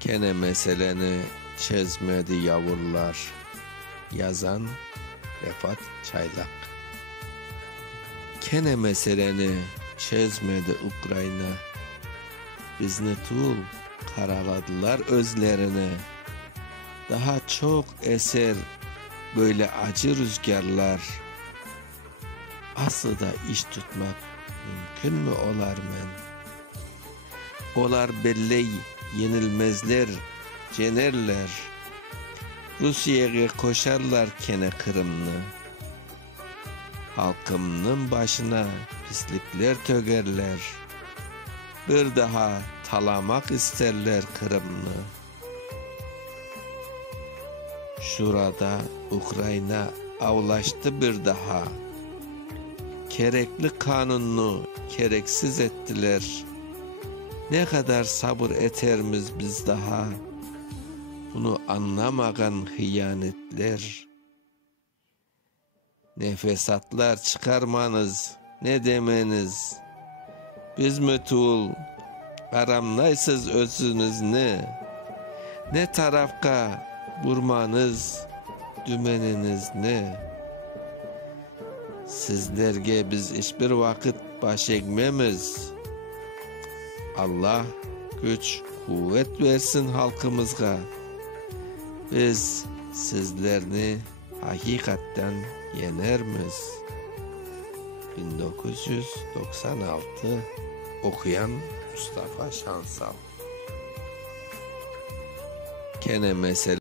Kene meseleni çözmedi yavurlar. Yazan Refat Çaylak. Kene meseleni çözmedi Ukrayna. Bizni tul karaladılar özlerine. Daha çok eser böyle acı rüzgarlar. Aslında iş tutmak mümkün mü olar men? Olar belley yenilmezler, cenerler. Rusya'ya koşarlar kene Kırım'ını. Halkımның başına pislikler tögerler. Bir daha talamak isterler Kırım'ını. Şurada Ukrayna avlaştı bir daha. Kerekli kanunu kereksiz ettiler. Ne kadar sabır etermiz biz daha. Bunu anlamagan hıyanetler. Ne fesatlar çıkarmanız, ne demeniz. Biz mütul, aramlaysız özünüz ne? Ne tarafka vurmanız, dümeniniz ne? Sizlerge biz hiçbir vakit baş egmemiz. Allah güç, kuvvet versin halkımızga. Biz sizlerini hakikatten yenermiz. 1996 okuyan Mustafa Şansal. Kene mesele